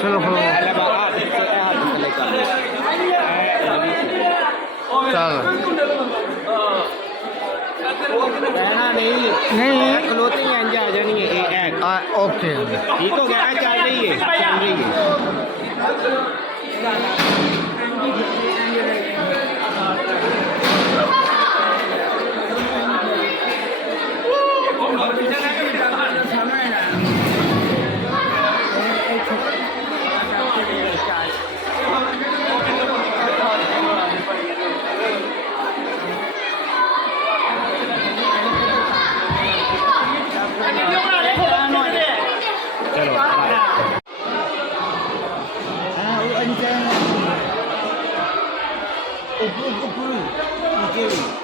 चलो चल नहीं खलोते ही इंज आ जानी है ओके ठीक हो गया चल रही है ऊपर